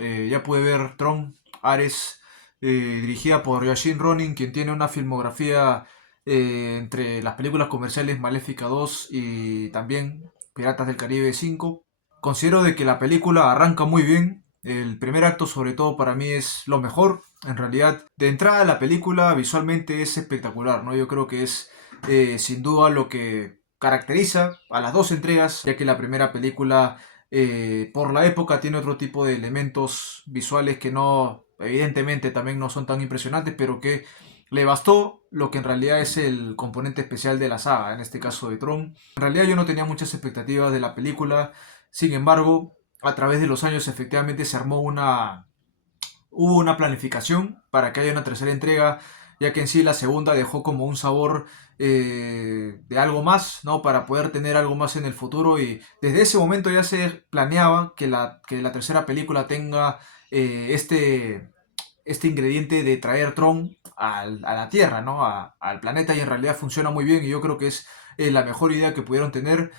Ya pude ver Tron, Ares, dirigida por Joachim Ronin, quien tiene una filmografía entre las películas comerciales Maléfica 2 y también Piratas del Caribe 5. Considero de que la película arranca muy bien. El primer acto sobre todo para mí es lo mejor. En realidad, de entrada la película visualmente es espectacular, ¿no? Yo creo que es sin duda lo que caracteriza a las dos entregas, ya que la primera película por la época tiene otro tipo de elementos visuales que no, evidentemente también no son tan impresionantes, pero que le bastó lo que en realidad es el componente especial de la saga, en este caso de Tron. En realidad yo no tenía muchas expectativas de la película, sin embargo, a través de los años efectivamente se armó hubo una planificación para que haya una tercera entrega, ya que en sí la segunda dejó como un sabor de algo más, ¿no? Para poder tener algo más en el futuro y desde ese momento ya se planeaba que la tercera película tenga este ingrediente de traer Tron a la Tierra, ¿no? Al planeta y en realidad funciona muy bien y yo creo que es la mejor idea que pudieron tener.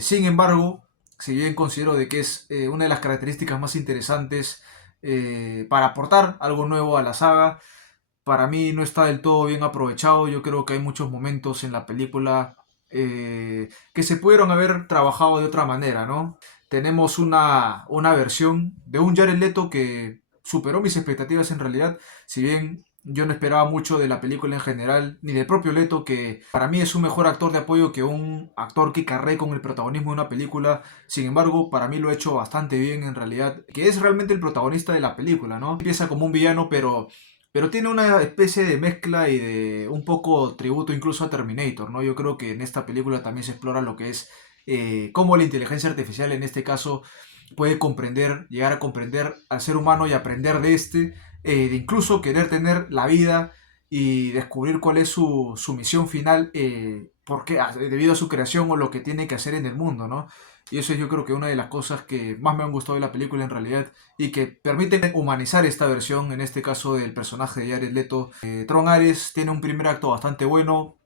Sin embargo, si bien considero de que es una de las características más interesantes para aportar algo nuevo a la saga, para mí no está del todo bien aprovechado. Yo creo que hay muchos momentos en la película que se pudieron haber trabajado de otra manera, ¿no? Tenemos una versión de un Jared Leto que superó mis expectativas en realidad, si bien yo no esperaba mucho de la película en general, ni del propio Leto, que para mí es un mejor actor de apoyo que un actor que carree con el protagonismo de una película. Sin embargo, para mí lo ha hecho bastante bien en realidad, que es realmente el protagonista de la película, ¿no? Empieza como un villano, pero tiene una especie de mezcla y de un poco tributo incluso a Terminator, ¿no? Yo creo que en esta película también se explora lo que es cómo la inteligencia artificial en este caso puede comprender, llegar a comprender al ser humano y aprender de este, de incluso querer tener la vida y descubrir cuál es su misión final, porque, debido a su creación o lo que tiene que hacer en el mundo, ¿no? Y eso es yo creo que una de las cosas que más me han gustado de la película en realidad y que permiten humanizar esta versión, en este caso del personaje de Jared Leto. Tron Ares tiene un primer acto bastante bueno,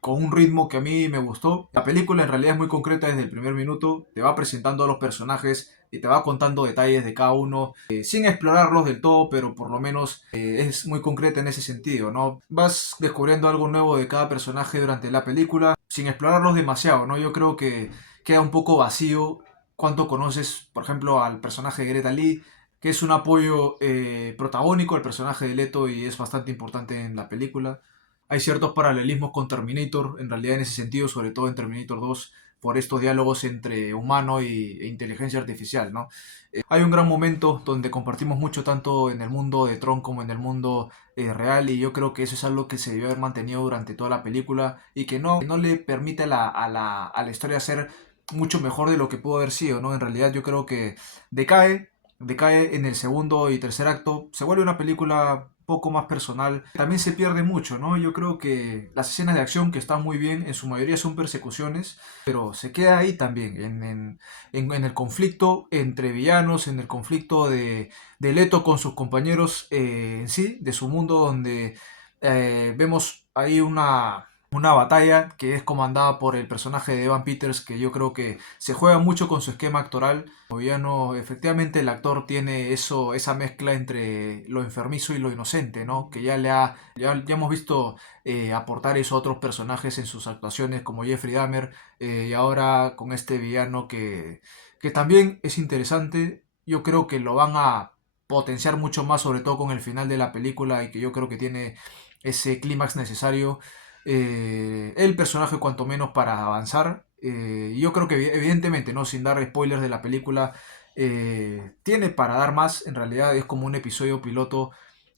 con un ritmo que a mí me gustó. La película en realidad es muy concreta desde el primer minuto, te va presentando a los personajes y te va contando detalles de cada uno, sin explorarlos del todo, pero por lo menos es muy concreta en ese sentido, ¿no? Vas descubriendo algo nuevo de cada personaje durante la película, sin explorarlos demasiado, ¿no? Yo creo que queda un poco vacío cuánto conoces, por ejemplo, al personaje de Greta Lee, que es un apoyo protagónico al personaje de Leto y es bastante importante en la película. Hay ciertos paralelismos con Terminator, en realidad en ese sentido, sobre todo en Terminator 2, por estos diálogos entre humano e inteligencia artificial, ¿no? Hay un gran momento donde compartimos mucho tanto en el mundo de Tron como en el mundo real y yo creo que eso es algo que se debió haber mantenido durante toda la película y que no le permite a la historia ser mucho mejor de lo que pudo haber sido, ¿no? En realidad yo creo que decae, decae en el segundo y tercer acto, se vuelve una película poco más personal, también se pierde mucho, ¿no? Yo creo que las escenas de acción que están muy bien, en su mayoría son persecuciones, pero se queda ahí también, en el conflicto entre villanos, en el conflicto de Leto con sus compañeros en sí, de su mundo, donde vemos ahí una batalla que es comandada por el personaje de Evan Peters, que yo creo que se juega mucho con su esquema actoral. Como villano, efectivamente el actor tiene esa mezcla entre lo enfermizo y lo inocente, ¿no? Que ya hemos visto aportar eso a otros personajes en sus actuaciones, como Jeffrey Dahmer, y ahora con este villano que también es interesante. Yo creo que lo van a potenciar mucho más, sobre todo con el final de la película, y que yo creo que tiene ese clímax necesario el personaje cuanto menos para avanzar. Yo creo que evidentemente, ¿no? Sin dar spoilers de la película, tiene para dar más. En realidad es como un episodio piloto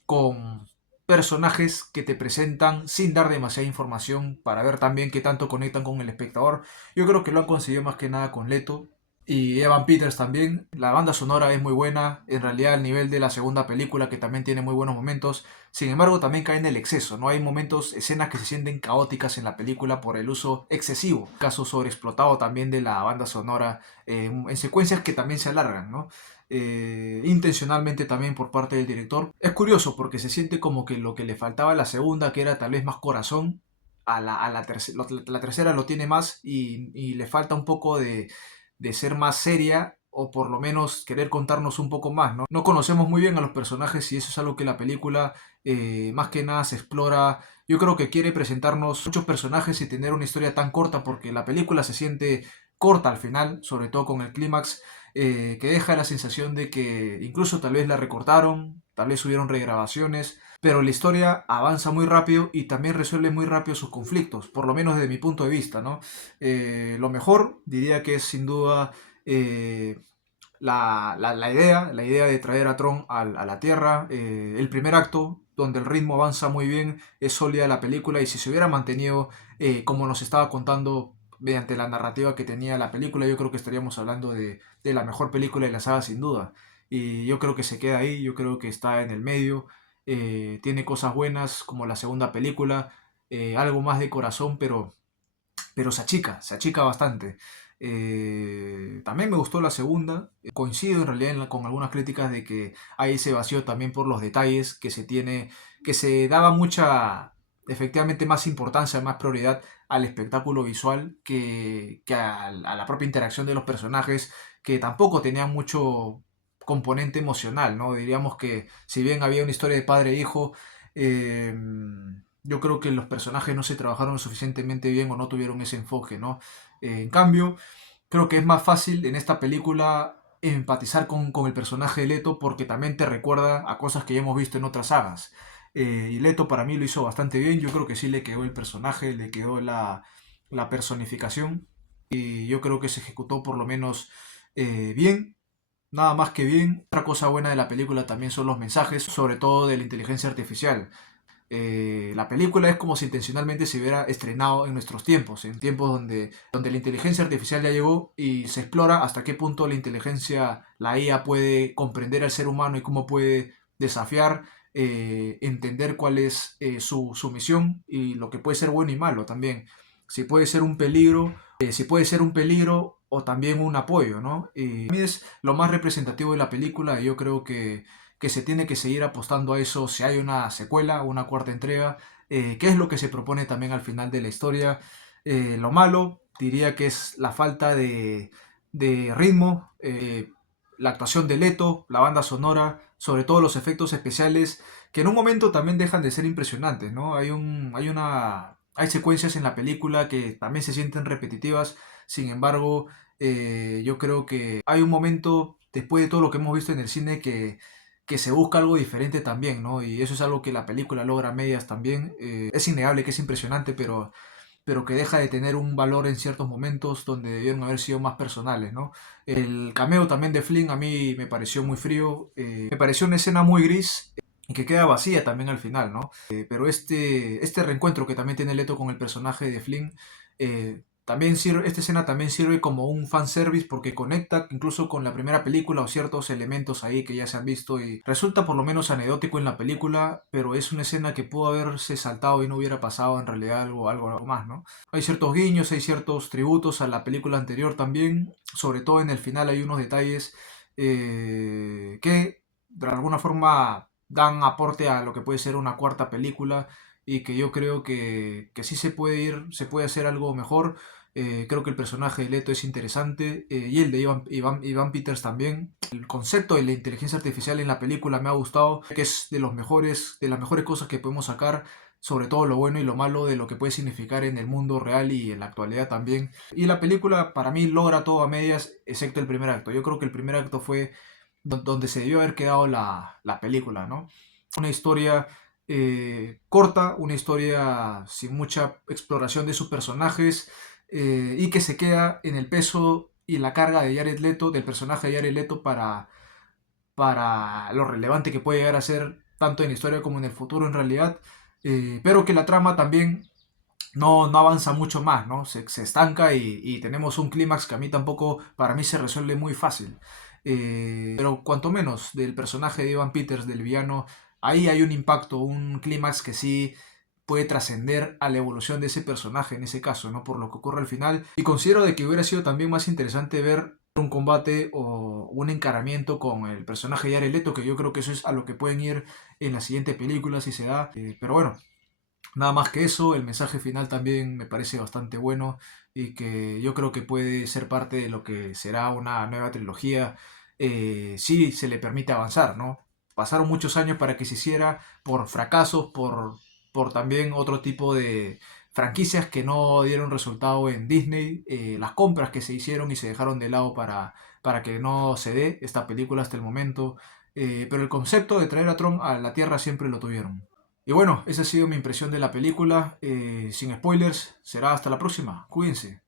con personajes que te presentan sin dar demasiada información para ver también qué tanto conectan con el espectador. Yo creo que lo han conseguido más que nada con Leto y Evan Peters también. La banda sonora es muy buena, en realidad al nivel de la segunda película que también tiene muy buenos momentos. Sin embargo, también cae en el exceso, ¿no? Hay momentos, escenas que se sienten caóticas en la película por el uso excesivo. Caso sobreexplotado también de la banda sonora en secuencias que también se alargan, ¿no? Intencionalmente también por parte del director. Es curioso porque se siente como que lo que le faltaba a la segunda, que era tal vez más corazón, la tercera lo tiene más y le falta un poco de ser más seria o por lo menos querer contarnos un poco más, ¿no? No conocemos muy bien a los personajes y eso es algo que la película más que nada se explora. Yo creo que quiere presentarnos muchos personajes y tener una historia tan corta porque la película se siente corta al final, sobre todo con el clímax, que deja la sensación de que incluso tal vez la recortaron, tal vez hubieron regrabaciones, pero la historia avanza muy rápido y también resuelve muy rápido sus conflictos, por lo menos desde mi punto de vista, ¿no? Lo mejor diría que es sin duda eh, la idea de traer a Tron a la Tierra, el primer acto, donde el ritmo avanza muy bien, es sólida la película y si se hubiera mantenido como nos estaba contando mediante la narrativa que tenía la película, yo creo que estaríamos hablando de la mejor película de la saga sin duda. Y yo creo que se queda ahí, yo creo que está en el medio, tiene cosas buenas como la segunda película, algo más de corazón, pero se achica bastante. También me gustó la segunda. Coincido en realidad con algunas críticas de que hay ese vacío también por los detalles que se tiene, que se daba mucha, efectivamente más importancia, más prioridad al espectáculo visual que a la propia interacción de los personajes, que tampoco tenían mucho componente emocional, ¿no? Diríamos que si bien había una historia de padre e hijo, eh, yo creo que los personajes no se trabajaron lo suficientemente bien o no tuvieron ese enfoque, ¿no? En cambio, creo que es más fácil en esta película empatizar con el personaje de Leto porque también te recuerda a cosas que ya hemos visto en otras sagas. Y Leto para mí lo hizo bastante bien, yo creo que sí le quedó el personaje, le quedó la personificación y yo creo que se ejecutó por lo menos bien, nada más que bien. Otra cosa buena de la película también son los mensajes, sobre todo de la inteligencia artificial. La película es como si intencionalmente se hubiera estrenado en nuestros tiempos, en tiempos donde la inteligencia artificial ya llegó y se explora hasta qué punto la inteligencia, la IA puede comprender al ser humano y cómo puede desafiar, entender cuál es su misión y lo que puede ser bueno y malo también. Si puede ser un peligro, si puede ser un peligro o también un apoyo, ¿no? Y a mí es lo más representativo de la película y yo creo que se tiene que seguir apostando a eso si hay una secuela o una cuarta entrega, que es lo que se propone también al final de la historia. Lo malo diría que es la falta de ritmo, la actuación de Leto, la banda sonora, sobre todo los efectos especiales, que en un momento también dejan de ser impresionantes, ¿no? Hay secuencias en la película que también se sienten repetitivas, sin embargo, yo creo que hay un momento, después de todo lo que hemos visto en el cine, que se busca algo diferente también, ¿no? Y eso es algo que la película logra a medias también. Es innegable que es impresionante, pero que deja de tener un valor en ciertos momentos donde debieron haber sido más personales, ¿no? El cameo también de Flynn a mí me pareció muy frío, me pareció una escena muy gris y que queda vacía también al final, ¿no? Pero este reencuentro que también tiene Leto con el personaje de Flynn, también sirve, esta escena también sirve como un fanservice porque conecta incluso con la primera película o ciertos elementos ahí que ya se han visto y resulta por lo menos anecdótico en la película, pero es una escena que pudo haberse saltado y no hubiera pasado en realidad algo más, ¿no? Hay ciertos guiños, hay ciertos tributos a la película anterior también, sobre todo en el final hay unos detalles que de alguna forma dan aporte a lo que puede ser una cuarta película y que yo creo que sí se puede hacer algo mejor. Creo que el personaje de Leto es interesante y el de Ivan Peters también. El concepto de la inteligencia artificial en la película me ha gustado, que es de las mejores cosas que podemos sacar, sobre todo lo bueno y lo malo de lo que puede significar en el mundo real y en la actualidad también. Y la película para mí logra todo a medias, excepto el primer acto. Yo creo que el primer acto fue donde se debió haber quedado la película, ¿no? Una historia corta, una historia sin mucha exploración de sus personajes y que se queda en el peso y la carga de Jared Leto, del personaje de Jared Leto para lo relevante que puede llegar a ser tanto en la historia como en el futuro en realidad, pero que la trama también no avanza mucho más, ¿no? Se estanca y tenemos un clímax que a mí tampoco, para mí se resuelve muy fácil. Pero cuanto menos del personaje de Evan Peters, del villano, ahí hay un impacto, un clímax que sí puede trascender a la evolución de ese personaje en ese caso, ¿no? Por lo que ocurre al final. Y considero de que hubiera sido también más interesante ver un combate o un encaramiento con el personaje de Jared Leto, que yo creo que eso es a lo que pueden ir en la siguiente película si se da. Pero bueno, Nada más que eso, el mensaje final también me parece bastante bueno y que yo creo que puede ser parte de lo que será una nueva trilogía, si se le permite avanzar, ¿no? Pasaron muchos años para que se hiciera por fracasos, por también otro tipo de franquicias que no dieron resultado en Disney, las compras que se hicieron y se dejaron de lado para que no se dé esta película hasta el momento, pero el concepto de traer a Tron a la Tierra siempre lo tuvieron. Y bueno, esa ha sido mi impresión de la película. Sin spoilers, será hasta la próxima. Cuídense.